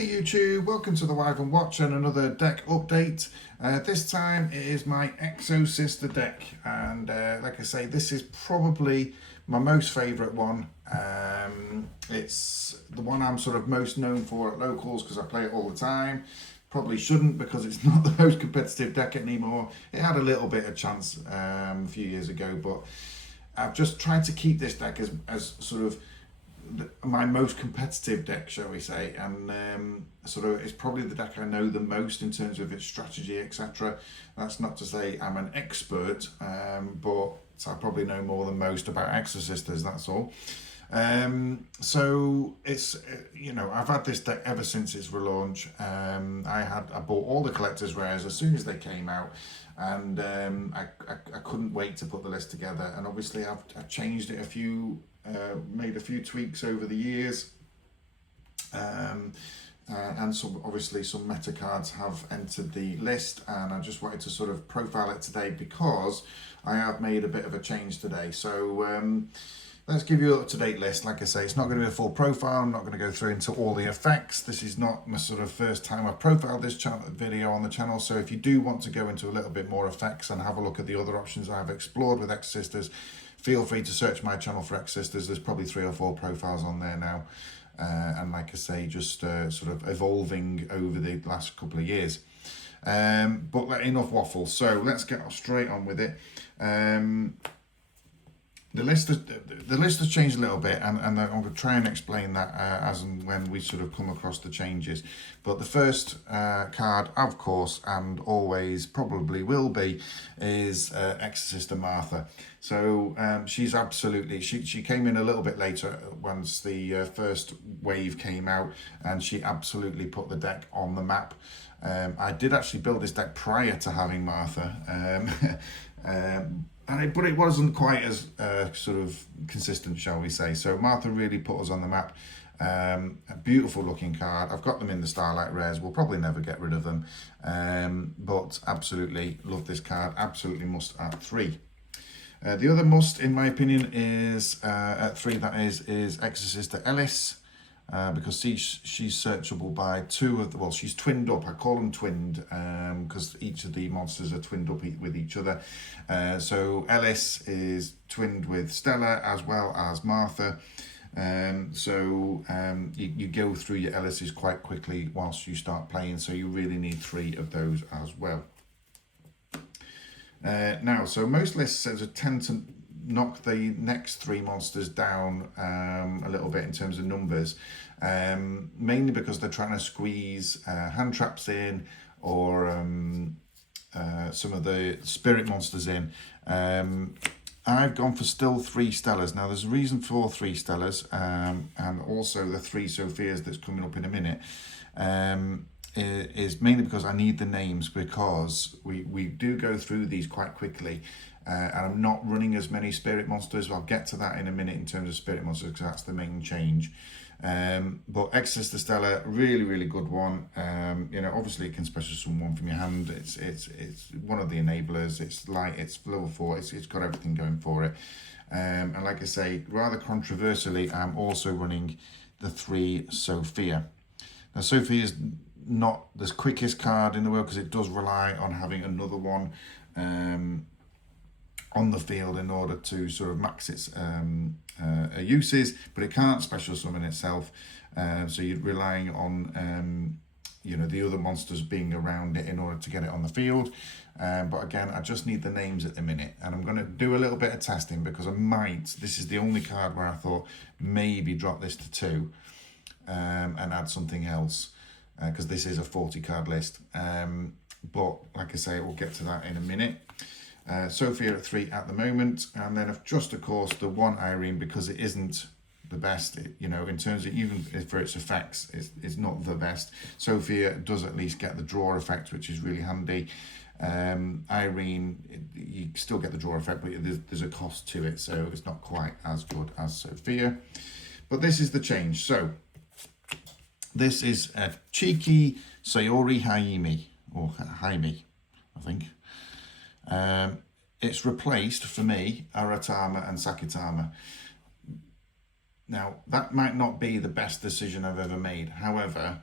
Hey YouTube, welcome to the Wyvern Watch and another deck update. This time it is my Exosister deck, and like I say, this is probably my most favourite one. It's the one I'm sort of most known for at locals because I play it all the time. Probably shouldn't because it's not the most competitive deck anymore. It had a little bit of chance a few years ago, but I've just tried to keep this deck as sort of my most competitive deck, shall we say, and sort of it's probably the deck I know the most in terms of its strategy, etc. That's not to say I'm an expert, but I probably know more than most about Exosisters, that's all. So it's I've had this deck ever since its relaunch. I bought all the collector's rares as soon as they came out, and I couldn't wait to put the list together. And obviously I've changed it made a few tweaks over the years, and obviously some meta cards have entered the list, and I just wanted to sort of profile it today because I have made a bit of a change today. So let's give you an up-to-date list. Like I say, it's not going to be a full profile. I'm not going to go through into all the effects. This is not my sort of first time I've profiled this video on the channel. So if you do want to go into a little bit more effects and have a look at the other options I've explored with Exosisters, feel free to search my channel for Exosisters. There's probably 3 or 4 profiles on there now. And like I say, just sort of evolving over the last couple of years. But enough waffle. So let's get straight on with it. The list has changed a little bit, and I'm going to try and explain that as and when we sort of come across the changes. But the first card, of course, and always probably will be, is Exosister Martha. So she's absolutely, she came in a little bit later once the first wave came out, and she absolutely put the deck on the map. I did actually build this deck prior to having Martha. But it wasn't quite as sort of consistent, shall we say. So Martha really put us on the map. A beautiful looking card. I've got them in the Starlight rares. We'll probably never get rid of them. But absolutely love this card. Absolutely must at 3. The other must, in my opinion, is at 3. That is Exosister Ellis. Because she's searchable by 2 of the, well, she's twinned up. I call them twinned because each of the monsters are twinned up with each other. So Ellis is twinned with Stella as well as Martha. You go through your Ellises quite quickly whilst you start playing, so you really need 3 of those as well. Now, so most lists tend to knock the next 3 monsters down a little bit in terms of numbers, mainly because they're trying to squeeze hand traps in, or some of the spirit monsters in. I've gone for still 3 Stellas. Now there's a reason for 3 Stellas, and also the 3 Sophias that's coming up in a minute. Is mainly because I need the names, because we do go through these quite quickly, and I'm not running as many spirit monsters. I'll get to that in a minute in terms of spirit monsters, because that's the main change. But Exosister Stella, really good one. Obviously it can special summon from your hand. It's one of the enablers. It's light, it's level 4, it's got everything going for it. And like I say, rather controversially, I'm also running the 3 Sophia. Now Sophia is not the quickest card in the world, because it does rely on having another one on the field in order to sort of max its uses, but it can't special summon itself, so you're relying on the other monsters being around it in order to get it on the field. But again, I just need the names at the minute, and I'm going to do a little bit of testing, because this is the only card where I thought maybe drop this to 2 and add something else, because this is a 40 card list. But like I say, we'll get to that in a minute. Sophia at 3 at the moment, and then of course the 1 Irene, because it isn't the best, in terms of, even for its effects, it's not the best. Sophia does at least get the draw effect, which is really handy. Irene, you still get the draw effect, but there's a cost to it, so it's not quite as good as Sophia. But this is the change. So this is a cheeky Sayori Jaime, or Jaime, I think. It's replaced, for me, Aratama and Sakitama. Now, that might not be the best decision I've ever made. However,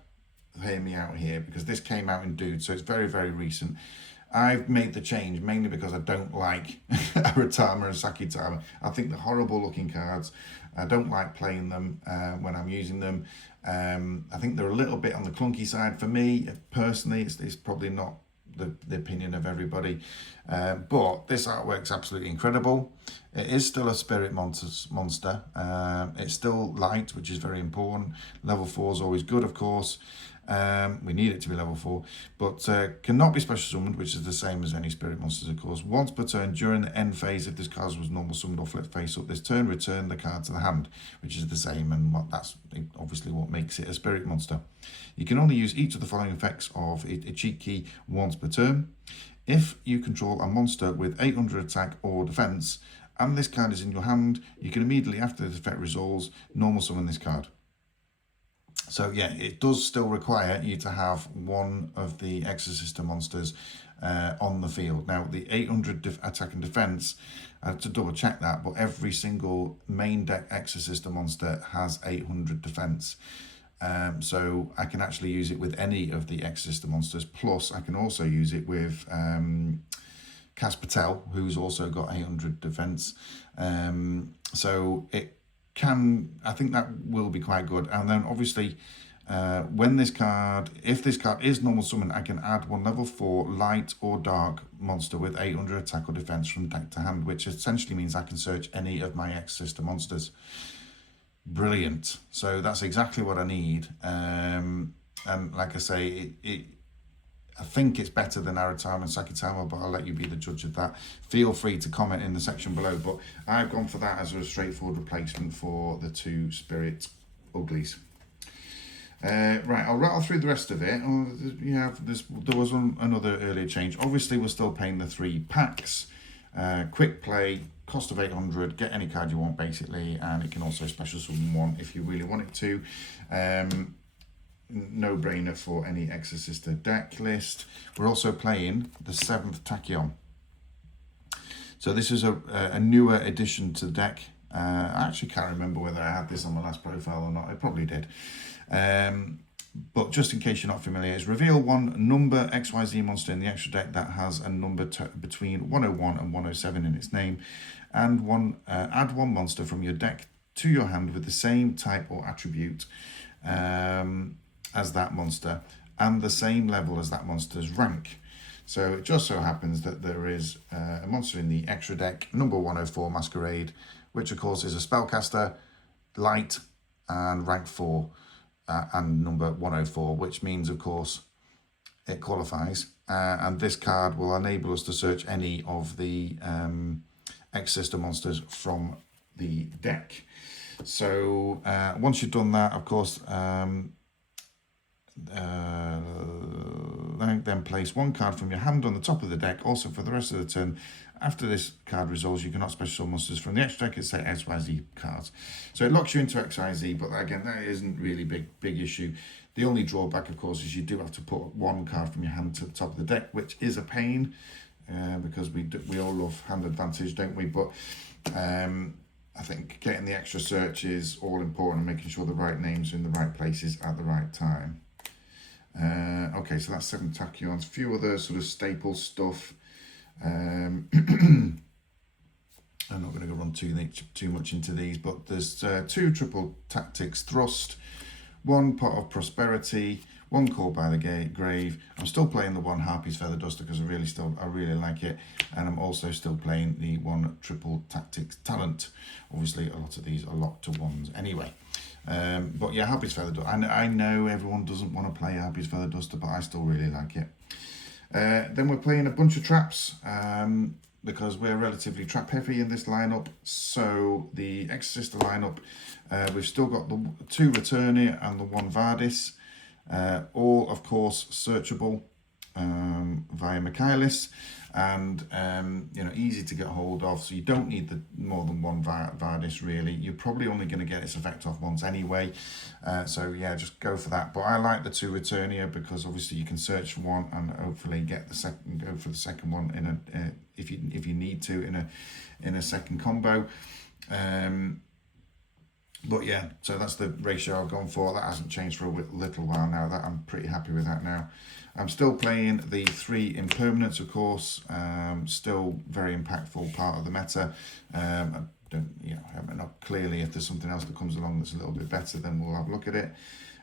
hear me out here, because this came out in Dude, so it's very, very recent. I've made the change mainly because I don't like Aratama and Sakitama. I think they're horrible looking cards. I don't like playing them when I'm using them. I think they're a little bit on the clunky side for me personally. It's probably not the opinion of everybody, but this artwork's absolutely incredible. It is still a spirit monster. It's still light, which is very important. Level 4 is always good, of course. We need it to be level 4, but cannot be special summoned, which is the same as any spirit monsters, of course. Once per turn during the end phase, if this card was normal summoned or flipped face up this turn, return the card to the hand, which is the same, and that's obviously what makes it a spirit monster. You can only use each of the following effects of a cheat key once per turn. If you control a monster with 800 attack or defense, and this card is in your hand, you can immediately, after the effect resolves, normal summon this card. So yeah, it does still require you to have one of the Exosister monsters on the field. Now, the 800 attack and defense, I had to double check that, but every single main deck Exosister monster has 800 defense. So I can actually use it with any of the Exosister monsters. Plus, I can also use it with Cas Patel, who's also got 800 defense. So it can, I think that will be quite good. And then obviously, when this card, if this card is normal summon, I can add one level 4 light or dark monster with 800 attack or defense from deck to hand, which essentially means I can search any of my Exosister monsters. Brilliant. So that's exactly what I need. And like I say, I think it's better than Aratama and Sakitama, but I'll let you be the judge of that. Feel free to comment in the section below, but I've gone for that as a straightforward replacement for the 2 spirit uglies. Right, I'll rattle through the rest of it. There was another earlier change. Obviously, we're still paying the 3 packs. Quick play, cost of 800, get any card you want basically, and it can also special summon one if you really want it to. No-brainer for any Exosister deck list. We're also playing the 7th Tachyon. So this is a newer addition to the deck. I actually can't remember whether I had this on my last profile or not. I probably did. But just in case you're not familiar, it's reveal one number XYZ monster in the extra deck that has a number between 101 and 107 in its name, and add one monster from your deck to your hand with the same type or attribute as that monster and the same level as that monster's rank. So it just so happens that there is a monster in the extra deck, number 104 Masquerade, which of course is a spellcaster, light, and rank 4, and number 104, which means of course it qualifies. And this card will enable us to search any of the Exosister monsters from the deck. So once you've done that, of course, then place one card from your hand on the top of the deck. Also, for the rest of the turn, after this card resolves, you cannot special summon monsters from the extra deck. It's say XYZ cards. So it locks you into XYZ, but again, that isn't really big issue. The only drawback, of course, is you do have to put one card from your hand to the top of the deck, which is a pain because we all love hand advantage, don't we? But I think getting the extra search is all important, making sure the right names are in the right places at the right time. Okay, so that's 7 Tachyons, a few other sort of staple stuff. I'm not going to go run too much into these, but there's 2 triple tactics thrust, 1 pot of prosperity, 1 call by the grave. I'm still playing the 1 Harpy's Feather Duster because I really like it, and I'm also still playing the 1 triple tactics talent. Obviously, a lot of these are locked to 1s anyway. But yeah, Harpy's Feather Duster. I know everyone doesn't want to play Harpy's Feather Duster, but I still really like it. Then we're playing a bunch of traps because we're relatively trap heavy in this lineup. So the Exosister lineup, we've still got the 2 Returnia and the 1 Vardis, all of course searchable via Michaelis, and easy to get hold of. So you don't need more than 1 Vardis really. You're probably only going to get its effect off once anyway. So yeah, just go for that. But I like the 2 Returnia because obviously you can search for one and hopefully get the second. Go for the second one in a if you need to in a second combo. But yeah, so that's the ratio I've gone for. That hasn't changed for a little while now. That I'm pretty happy with that now. I'm still playing the 3 impermanents, of course. Still very impactful part of the meta. I don't, not clearly, if there's something else that comes along that's a little bit better, then we'll have a look at it.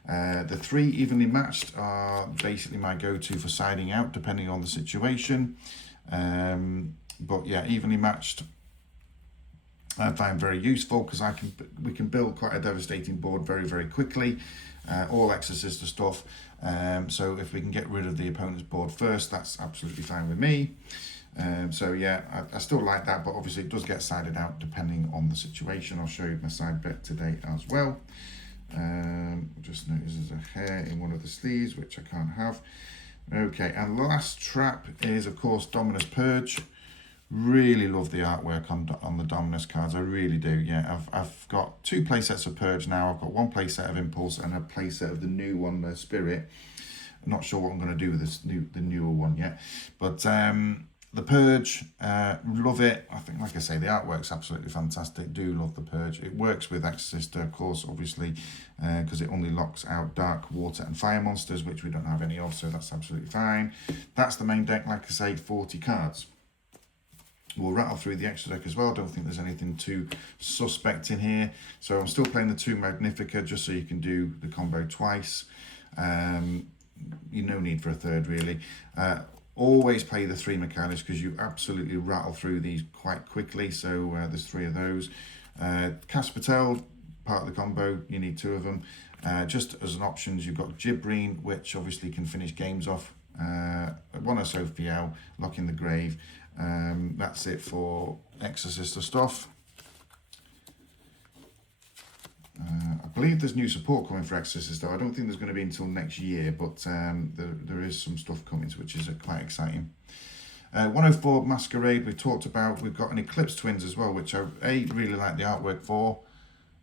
The 3 evenly matched are basically my go-to for siding out, depending on the situation. But yeah, evenly matched I find very useful because we can build quite a devastating board very, very quickly. All Exosister stuff. So if we can get rid of the opponent's board first, that's absolutely fine with me. So yeah, I still like that, but obviously it does get sided out depending on the situation. I'll show you my side bet today as well. Just notice there's a hair in one of the sleeves, which I can't have. Okay, and the last trap is, of course, Dominus Purge. Really love the artwork on the Dominus cards. I really do. Yeah, I've got 2 play sets of Purge now. I've got 1 play set of Impulse and a play set of the new one, the Spirit. I'm not sure what I'm going to do with the newer one yet, but the Purge, love it. I think, like I say, the artwork's absolutely fantastic. Do love the Purge. It works with Exosister, of course, obviously, because it only locks out dark, water, and fire monsters, which we don't have any of, so that's absolutely fine. That's the main deck, like I say, 40 cards. We'll rattle through the extra deck as well. Don't think there's anything too suspect in here. So I'm still playing the 2 Magnifica just so you can do the combo twice. No need for a third, really. Always play the 3 Mechanics because you absolutely rattle through these quite quickly. So there's 3 of those. Caspatel, part of the combo, you need 2 of them. Just as an options, you've got Gibbrine, which obviously can finish games off. 1 or Sophiel, Lock in the Grave. That's it for Exosister stuff. I believe there's new support coming for Exosister. I don't think there's going to be until next year, but there is some stuff coming, which is quite exciting. 104 Masquerade we talked about. We've got an Eclipse Twins as well, which I A, really like the artwork for,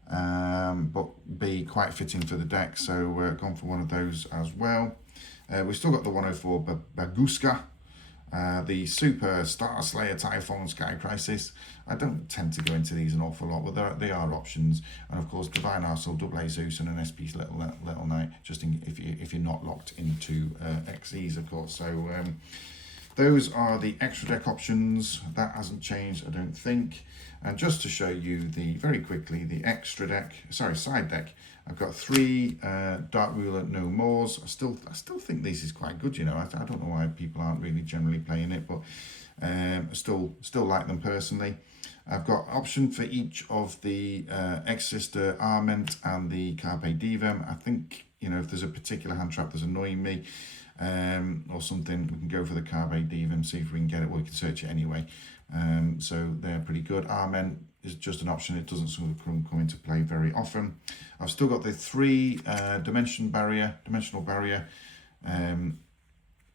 but B, quite fitting for the deck, so gone for one of those as well. We've still got the 104 Baguska. The Super Star Slayer Typhon Sky Crisis. I don't tend to go into these an awful lot, but they are options. And of course, Divine Arsehole, Double Zeus, and an SP Little Knight, just if you're not locked into XEs, of course. So those are the extra deck options. That hasn't changed, I don't think. And just to show you very quickly, the extra deck, side deck. I've got 3 Dark Ruler No Mores. I still think this is quite good, I don't know why people aren't really generally playing it, but I still like them personally. I've got option for each of the Exosister Arment and the Carpe Diem. I think, if there's a particular hand trap that's annoying me, or something, we can go for the Carpe Diem, see if we can get it, or we can search it anyway. So they're pretty good. Arment is just an option. It doesn't sort of come into play very often. I've still got the 3 dimensional barrier, depending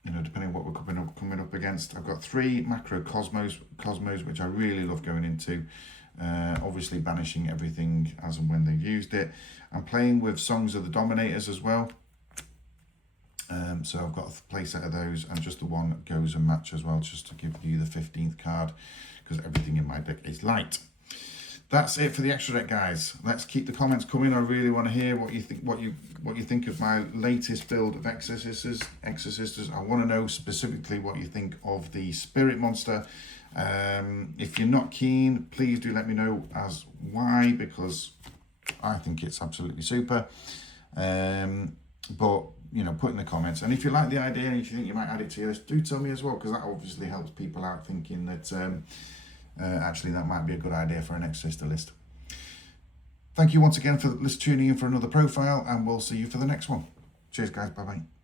on what we're coming up against. I've got 3 macro cosmos, which I really love going into. Obviously banishing everything as and when they've used it. I'm playing with Songs of the Dominators as well. So I've got a play set of those, and just the one that goes and match as well, just to give you the 15th card, because everything in my deck is light. That's it for the extra deck, guys. Let's keep the comments coming. I really want to hear what you think. What you think of my latest build of Exosisters. I want to know specifically what you think of the Spirit Monster. If you're not keen, please do let me know as why, because I think it's absolutely super. But put in the comments, and if you like the idea and if you think you might add it to your list, do tell me as well, because that obviously helps people out thinking that actually that might be a good idea for an Exosister list. Thank you once again for tuning in for another profile, and we'll see you for the next one. Cheers, guys. Bye bye.